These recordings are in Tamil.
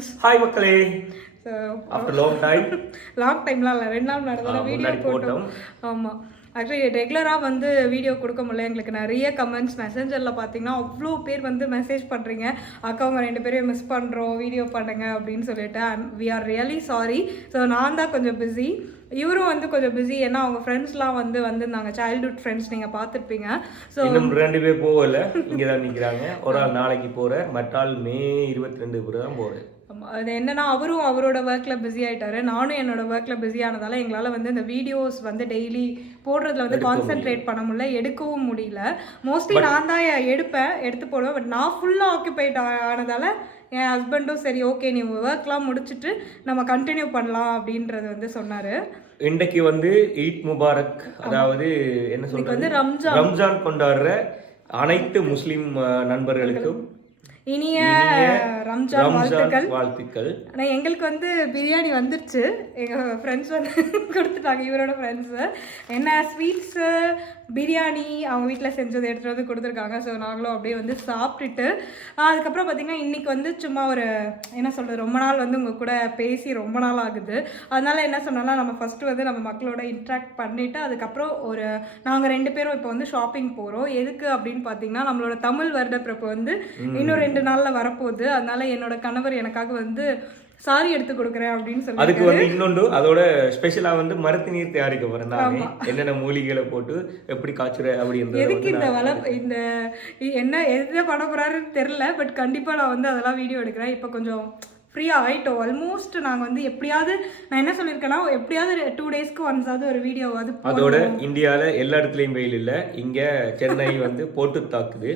ஃப்ரெண்ட்ஸ் ஹாய் மக்களே. ஆஃப்டர் லாங் டைம் லாங் டைம்லாம் இல்லை ரெண்டு நாள் நடந்தது வீடியோ போட்டோம். ஆமாம் ஆக்சுவலி ரெகுலராக வந்து வீடியோ கொடுக்க முடியல. எங்களுக்கு நிறைய கமெண்ட்ஸ் மெசேஞ்சரில் பார்த்தீங்கன்னா அவ்வளோ பேர் வந்து மெசேஜ் பண்ணுறீங்க அக்கா அவங்க ரெண்டு பேரையும் மிஸ் பண்ணுறோம் வீடியோ பண்ணுங்க அப்படின்னு சொல்லிட்டு. We are really sorry so நான் தான் கொஞ்சம் பிஸி இவரும் வந்து கொஞ்சம் பிஸி ஏன்னா அவங்க ஃப்ரெண்ட்ஸ்லாம் வந்து வந்திருந்தாங்க. சைல்ட்ஹுட் ஃப்ரெண்ட்ஸ் நீங்கள் பார்த்துருப்பீங்க ஸோ ரெண்டு பேர் போகல. இங்க தான் நிக்கிறாங்க. ஒரு ஆள் நாளைக்கு போற மற்றாள் மே இருபத்தி ரெண்டு பேர் தான் ஆமா, அது என்னன்னா அவரும் அவரோட ஒர்க்ல பிஸி ஆயிட்டாரு. நானும் என்னோட ஒர்க்ல பிஸி ஆனதால எங்களால வந்து இந்த வீடியோஸ் வந்து டெய்லி போடுறதுல வந்து கான்சென்ட்ரேட் பண்ண முடியல எடுக்கவும் முடியல. மோஸ்ட்லி நான் தான் எடுப்பேன் எடுத்து போடுவேன். பட் நான் ஃபுல்லா ஆக்குபைட் ஆனதால என் ஹஸ்பண்டும் சரி ஓகே நீ ஒர்க்லாம் முடிச்சுட்டு நம்ம கண்டினியூ பண்ணலாம் அப்படின்றது வந்து சொன்னாரு. இன்றைக்கு வந்து ஈத் முபாரக் அதாவது என்ன வந்து சொல்றது? ரம்ஜான். ரம்ஜான் கொண்டாடுற அனைத்து முஸ்லிம் நண்பர்களுக்கும். இனிய ரம்ஜான் வாழ்த்துக்கள். வாழ்த்துக்கள். ஆனால் எங்களுக்கு வந்து பிரியாணி வந்துருச்சு. எங்கள் ஃப்ரெண்ட்ஸ் வந்து கொடுத்துட்டாங்க இவரோட ஃப்ரெண்ட்ஸு என்ன ஸ்வீட்ஸு பிரியாணி அவங்க வீட்டில் செஞ்சதை எடுத்துகிட்டு வந்து கொடுத்துருக்காங்க. ஸோ நாங்களும் அப்படியே வந்து சாப்பிட்டுட்டு அதுக்கப்புறம் பார்த்திங்கன்னா இன்றைக்கி வந்து சும்மா ஒரு என்ன சொல்கிறது ரொம்ப நாள் வந்து உங்கள் கூட பேசி ரொம்ப நாள் ஆகுது. அதனால என்ன சொன்னோம்னா நம்ம ஃபஸ்ட்டு வந்து நம்ம மக்களோட இன்ட்ராக்ட் பண்ணிவிட்டு அதுக்கப்புறம் ஒரு நாங்கள் ரெண்டு பேரும் இப்போ வந்து ஷாப்பிங் போகிறோம் எதுக்கு அப்படின்னு பார்த்தீங்கன்னா நம்மளோட தமிழ் வருடப்பிறப்பு வந்து இன்னும் ரெண்டு நாளில் வரப்போகுது. அதனால என்னோட கணவர் எனக்காக வந்து சாரி எடுத்து கொடுக்குறேன் அப்படின்னு சொல்லி அதுக்கு வந்து இன்னொன்று அதோட ஸ்பெஷலா வந்து மரத்து நீர் தயாரிக்க போறேன் நானே. என்னென்ன மூலிகைகளை போட்டு எப்படி காய்ச்சுற அப்படின்றத எதுக்கு இந்த வள இந்த என்ன எது பண்ண போறாருன்னு தெரில பட் கண்டிப்பாக நான் வந்து அதெல்லாம் வீடியோ எடுக்கிறேன். இப்போ கொஞ்சம் ஃப்ரீயாக ஆயிட்டோம். ஆல்மோஸ்ட் நாங்கள் வந்து எப்படியாவது நான் என்ன சொல்லியிருக்கேன்னா எப்படியாவது டூ டேஸ்க்கு ஒன்ஸாவது ஒரு வீடியோவாவது அதோட இந்தியால எல்லா இடத்துலயும் வெயில் இல்ல. இங்க சென்னை வந்து போட்டு தாக்குது.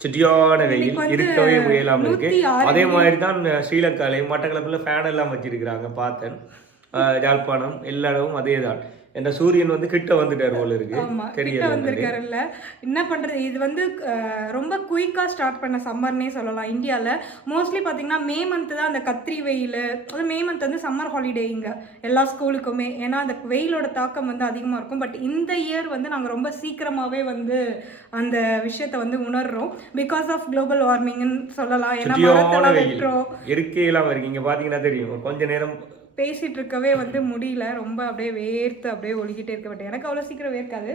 சுட்டியான வெயில் இருக்கவே முடியலாம இருக்கு. அதே மாதிரி தான் ஸ்ரீலங்காலையும் மட்டக்களப்புல ஃபேன் எல்லாம் வச்சிருக்கிறாங்க பார்த்தேன். ஆஹ் யாழ்ப்பாணம் எல்லா இடமும் அதே தான் இந்த சூரியன் வந்து கிட்ட வந்துட்டார் போல இருக்கு. கிட்ட வந்திருக்காருல்ல. என்ன பண்றது? இது வந்து ரொம்ப குயிக்கா ஸ்டார்ட் பண்ண சம்மர்னே சொல்லலாம். இந்தியால மோஸ்ட்லி பாத்தீங்கன்னா மே மந்த் தான் அந்த கத்திரி வெயில். அது மே மந்த் வந்து சம்மர் ஹாலிடே இங்க. எல்லா ஸ்கூலுக்குமே ஏன்னா அந்த வெயிலோட தாக்கம் வந்து அதிகமா இருக்கும். பட் இந்த இயர் வந்து நாங்க ரொம்ப சீக்கிரமாவே வந்து அந்த விஷயத்தை வந்து உணர்றோம். பிகாஸ் ஆஃப் குளோபல் வார்மிங்னு சொல்லலாம். ஏன்னா மரத்தெல்லாம் வெட்டுறோம். இருக்கே இல்லாம இருக்கு. இங்க பாத்தீங்கன்னா தெரியும். கொஞ்ச நேரம் பேசிட்டு இருக்கவே வந்து முடியல. ரொம்ப அப்படியே வேர்த்து அப்படியே ஒழுகிட்டே இருக்க பட் எனக்கு அவ்வளோ சீக்கிரம் வேர்க்காது.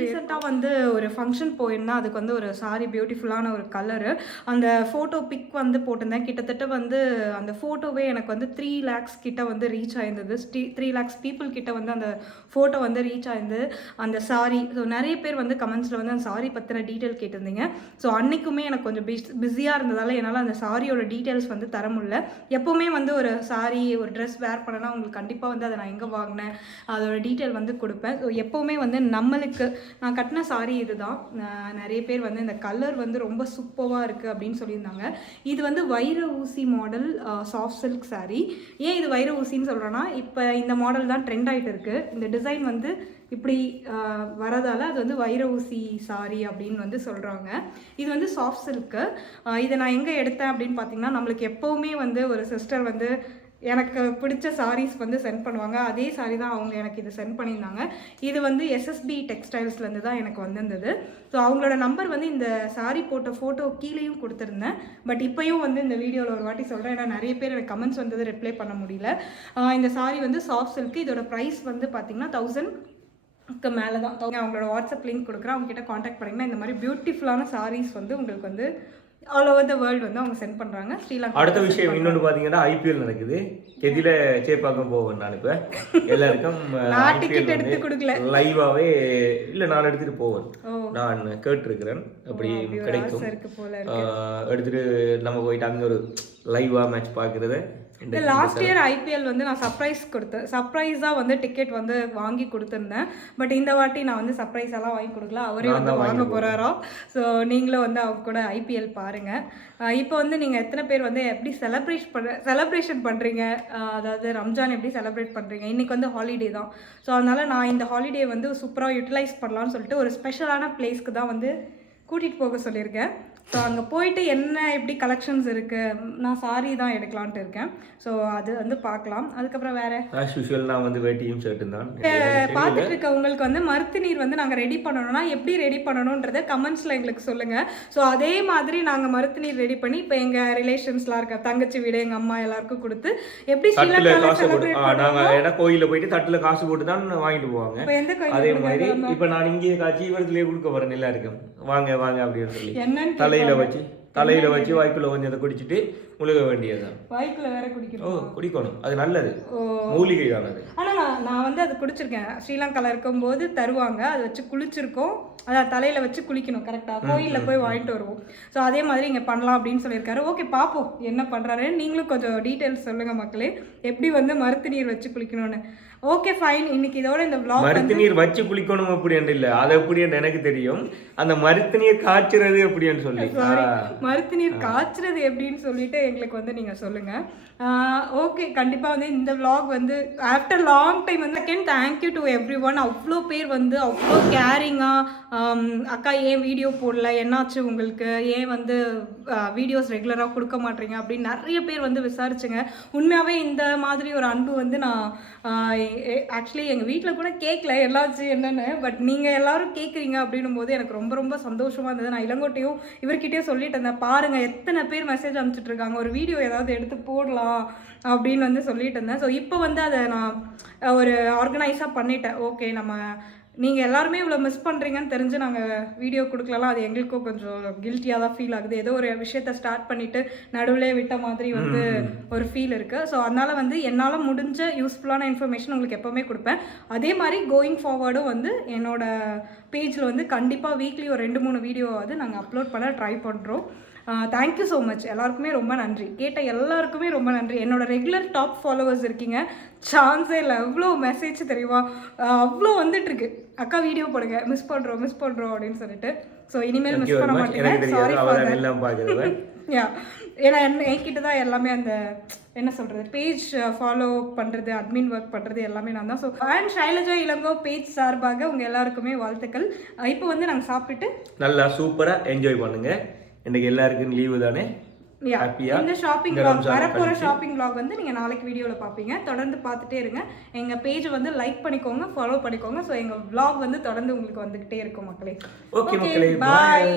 ரீசெண்டாக வந்து ஒரு ஃபங்க்ஷன் போயிருந்தேன் அதுக்கு வந்து ஒரு சாரி பியூட்டிஃபுல்லான ஒரு கலரு அந்த ஃபோட்டோ பிக் வந்து போட்டிருந்தேன். கிட்டத்தட்ட வந்து அந்த ஃபோட்டோவே எனக்கு வந்து த்ரீ லேக்ஸ் கிட்ட வந்து ரீச் ஆயிருந்தது. த்ரீ லேக்ஸ் பீப்புள் கிட்ட வந்து அந்த ஃபோட்டோ வந்து ரீச் ஆயிருந்தது. அந்த சாரி ஸோ நிறைய பேர் வந்து கமெண்ட்ஸில் வந்து அந்த சாரி பற்றின டீட்டெயில் கேட்டிருந்தீங்க. ஸோ அன்னைக்குமே எனக்கு கொஞ்சம் பிஸ் பிஸியாக இருந்ததால் என்னால் அந்த சாரியோட டீட்டெயில்ஸ் வந்து தர முடியல. எப்போவுமே வந்து ஒரு சாரி ஒரு ட்ரெஸ் வேர் பண்ணனா உங்களுக்கு கண்டிப்பாக வந்து அதை நான் எங்கே வாங்கினேன்? அதோட டீட்டெயில் வந்து கொடுப்பேன். ஸோ எப்போவுமே வந்து நம்மளுக்கு நான் கட்டின சாரி இதுதான். நிறைய பேர் வந்து இந்த கலர் வந்து ரொம்ப சூப்பராக இருக்குது அப்படின்னு சொல்லியிருந்தாங்க. இது வந்து வைர ஊசி மாடல் சாஃப்ட் சில்க் saree. ஏன் இது வைர ஊசின்னு சொல்கிறேன்னா இப்போ இந்த மாடல் தான் ட்ரெண்ட் ஆகிட்டு இருக்குது இந்த டிசைன் வந்து இப்படி வரதால் வரதால அது வந்து வைர ஊசி சாரி அப்படின்னு வந்து சொல்கிறாங்க இது வந்து சாஃப்ட் சில்க்கு இதை நான் எங்கே எடுத்தேன் அப்படின்னு பார்த்தீங்கன்னா நம்மளுக்கு எப்போவுமே வந்து ஒரு சிஸ்டர் வந்து எனக்கு பிடிச்ச சாரீஸ் வந்து சென்ட் பண்ணுவாங்க. அதே சாரீ தான் அவங்க எனக்கு இது சென்ட் பண்ணியிருந்தாங்க. இது வந்து எஸ்எஸ்பி டெக்ஸ்டைல்ஸ்லேருந்து தான் எனக்கு வந்திருந்தது. ஸோ அவங்களோட நம்பர் வந்து இந்த சாரீ போட்ட ஃபோட்டோ கீழேயும் கொடுத்துருந்தேன். பட் இப்போயும் வந்து இந்த வீடியோவில் ஒரு வாட்டி சொல்கிறேன் ஏன்னா நிறைய பேர் எனக்கு கமெண்ட்ஸ் வந்தது ரிப்ளை பண்ண முடியல. இந்த சாரீ வந்து சாஃப்ட் சில்க்கு இதோட ப்ரைஸ் வந்து பார்த்தீங்கன்னா தௌசண்ட் க்கு மேலே தான். அவங்களோட வாட்ஸ்அப் லிங்க் கொடுக்குறேன். அவங்ககிட்ட காண்டாக்ட் பண்ணிங்கன்னா இந்த மாதிரி பியூட்டிஃபுல்லான சாரீஸ் வந்து உங்களுக்கு வந்து ஆல் ஓவர் த வேர்ல்டு வந்து அவங்க சென்ட் பண்ணுறாங்க ஸ்ரீலங்கா அடுத்த விஷயம் இன்னொன்று பாத்தீங்கன்னா ஐபிஎல் நடக்குது. கெதில சேப்பாக்கம் போவேன் நான் இப்ப. எல்லாருக்கும் நான் ticket எடுத்து கொடுக்கல. லைவாவே இல்ல நான் எடுத்துட்டு போவேன். நான் கேட்டிருக்கிறேன். அப்படி கிடைக்கும். எடுத்துட்டு நம்ம போயிட்டு அங்க ஒரு லைவா மேட்ச் பாக்குறத இந்த லாஸ்ட் இயர் ஐபிஎல் வந்து நான் சர்ப்ரைஸ் கொடுத்தேன் சர்ப்ரைஸாக வந்து டிக்கெட் வந்து வாங்கி கொடுத்துருந்தேன். பட் இந்த வாட்டி நான் வந்து சர்ப்ரைஸ் எல்லாம் வாங்கி கொடுக்கல. அவரே வந்து வாங்க போகிறாரோ ஸோ நீங்களும் வந்து அவங்க கூட ஐபிஎல் பாருங்கள் இப்போ வந்து நீங்கள் எத்தனை பேர் வந்து எப்படி செலிப்ரேட் பண்ண செலிப்ரேஷன் பண்ணுறீங்க அதாவது ரம்ஜான் எப்படி செலிப்ரேட் பண்ணுறீங்க இன்றைக்கி வந்து ஹாலிடே தான். ஸோ அதனால் நான் இந்த ஹாலிடே வந்து சூப்பராக யூட்டிலைஸ் பண்ணலாம்னு சொல்லிட்டு ஒரு ஸ்பெஷலான பிளேஸ்க்கு தான் வந்து கூட்டிகிட்டு போக சொல்லியிருக்கேன். ஸோ அங்கே போயிட்டு என்ன எப்படி கலெக்ஷன்ஸ் இருக்குது நான் சாரி தான் எடுக்கலான்ட்டு இருக்கேன். ஸோ அது வந்து பார்க்கலாம். அதுக்கப்புறம் வேறு? ஆஸ் யூஷுவல் நான் வந்து வேட்டியும் ஷர்ட்டும் தான். பார்த்துட்டு இருக்கவங்களுக்கு வந்து மருத்து நீர் வந்து நாங்கள் ரெடி பண்ணணும்னா எப்படி ரெடி பண்ணணுன்றத கமெண்ட்ஸில் எங்களுக்கு சொல்லுங்கள் ஸோ அதே மாதிரி நாங்கள் மருத்து நீர் ரெடி பண்ணி இப்போ எங்கள் ரிலேஷன்ஸ்லாம் இருக்க தங்கச்சி வீடு எங்கள் அம்மா எல்லாருக்கும் கொடுத்து எப்படி தட்டுல ஸ்ரீலங்காவில் காசு போட்டு செலிப்ரேட் ஆ, நாங்க ஏன்னா கோயில்ல போயிட்டு தட்டுல காசு போட்டு தான் வாங்கிட்டு போவாங்க. இப்போ எந்த அதே கோயில் மாதிரி இப்ப நான் இங்கே காட்சி இவரத்துலயே கொடுக்க போறேன் எல்லாருக்கும். வாங்க. வாங்க அப்படின்னு சொல்லி என்னன்னு தலையில வச்சு தலையில வச்சு வாய்க்குள்ள கொஞ்சம் அதை குடிச்சிட்டு முழுக வேண்டியதுதான். வாய்க்குள்ள வேற ஓ குடிக்கணும். குடிக்கணும் அது நல்லது. மூலிகை தான் அது ஆனால் நான் நான் வந்து அது குடிச்சிருக்கேன். ஸ்ரீலங்காவில் இருக்கும்போது தருவாங்க. அதை வச்சு குளிச்சிருக்கோம். அதான் தலையில் வச்சு குளிக்கணும் கரெக்டாக கோயிலில் போய் வாங்கிட்டு வருவோம். ஸோ அதே மாதிரி இங்கே பண்ணலாம் அப்படின்னு சொல்லியிருக்காரு. ஓகே பார்ப்போம் என்ன பண்ணுறாரு நீங்களும் கொஞ்சம் டீட்டெயில்ஸ் சொல்லுங்கள் மக்களே. எப்படி வந்து மருத்து நீர் வச்சு குளிக்கணும்னு. ஓகே ஃபைன் இன்னைக்கு இதோட இந்த vlog மருத்து நீர் வச்சு குளிக்கணும் அப்படின்னு இல்ல. அது எப்படின்னு எனக்கு தெரியும். அந்த மருத்து நீர் காய்ச்சுறது எப்படின்னு சொல்லி. மருத்து நீர் காய்ச்சுறது எப்படின்னு சொல்லிட்டு எங்களுக்கு வந்து நீங்கள் சொல்லுங்கள் ஓகே கண்டிப்பாக வந்து இந்த விலாக் வந்து ஆஃப்டர் லாங் டைம் வந்து again thank you to everyone அவ்வளோ பேர் வந்து அவ்வளோ கேரிங்காக அக்கா ஏன் வீடியோ போடல? என்னாச்சு உங்களுக்கு? ஏன் வந்து வீடியோஸ் ரெகுலராக கொடுக்க மாட்டீங்க? அப்படின்னு நிறைய பேர் வந்து விசாரிச்சுங்க. உண்மையாகவே இந்த மாதிரி ஒரு அன்பு வந்து நான் ஆக்சுவலி எங்கள் வீட்டில் கூட கேட்கல எல்லாச்சும் என்னென்னு. பட் நீங்கள் எல்லாரும் கேட்குறீங்க அப்படின்னும் போது எனக்கு ரொம்ப ரொம்ப சந்தோஷமாக இருந்தது. நான் இளங்கோட்டையும் இவர்கிட்டயும் சொல்லிட்டு இருந்தேன். பாருங்கள் எத்தனை பேர் மெசேஜ் அனுப்பிச்சிட்ருக்காங்க இருக்காங்க ஒரு வீடியோ ஏதாவது எடுத்து போடலாம் அப்படின்னு வந்து சொல்லிட்டு இருந்தேன். ஸோ இப்போ வந்து அதை நான் ஒரு ஆர்கனைஸாக பண்ணிட்டேன். ஓகே நம்ம நீங்கள் எல்லாருமே இவ்வளோ மிஸ் பண்ணுறீங்கன்னு தெரிஞ்சு நாங்கள் வீடியோ கொடுக்கலாம் அது எங்களுக்கும் கொஞ்சம் கில்ட்டியாக தான் ஃபீல் ஆகுது. ஏதோ ஒரு விஷயத்த ஸ்டார்ட் பண்ணிட்டு நடுவுலே விட்ட மாதிரி வந்து ஒரு ஃபீல் இருக்குது ஸோ அதனால் வந்து என்னால் முடிஞ்ச யூஸ்ஃபுல்லான இன்ஃபர்மேஷன் உங்களுக்கு எப்போவுமே கொடுப்பேன். அதே மாதிரி கோயிங் ஃபார்வர்டும் வந்து என்னோட பேஜில் வந்து கண்டிப்பாக வீக்லி ஒரு ரெண்டு மூணு வீடியோவாவது நாங்கள் அப்லோட் பண்ண ட்ரை பண்ணுறோம் தேங்க்யூ ஸோ மச் எல்லாருக்குமே ரொம்ப நன்றி. கேட்ட எல்லாருக்குமே ரொம்ப நன்றி. என்னோட ரெகுலர் டாப் ஃபாலோவர்ஸ் இருக்கீங்க. சான்ஸே இல்லை அவ்வளோ மெசேஜ் தெரியுமா? அவ்வளோ வந்துட்டு இருக்கு அக்கா வீடியோ போடுங்க. மிஸ் பண்ணுறோம் மிஸ் பண்ணுறோம் அப்படின்னு சொல்லிட்டு. ஸோ இனிமேல் மிஸ் பண்ண மாட்டேங்க. சாரி ஃபார் யா ஏன்னா என்ன என்கிட்ட தான் எல்லாமே அந்த என்ன சொல்கிறது பேஜ் ஃபாலோ பண்ணுறது அட்மின் ஒர்க் பண்ணுறது எல்லாமே நான் தான். So and Shailaja Ilango page சார்பாக உங்கள் எல்லாருக்குமே வாழ்த்துக்கள். இப்போ வந்து நாங்கள் சாப்பிட்டுட்டு நல்லா சூப்பரா என்ஜாய் பண்ணுங்க. இன்னைக்கு எல்லாருக்கும் லீவு தானே? இந்த ஷாப்பிங் வரப்போற கழிச்சு. ஷாப்பிங் vlog வந்து நீங்க நாளைக்கு வீடியோல பாப்பீங்க தொடர்ந்து பார்த்துட்டே இருங்க. எங்க பேஜ் வந்து லைக் பண்ணிக்கோங்க ஃபாலோ பண்ணிக்கோங்க. ஸோ எங்க vlog வந்து தொடர்ந்து உங்களுக்கு வந்துகிட்டே இருக்கும் மக்களே. மக்களே. பாய்.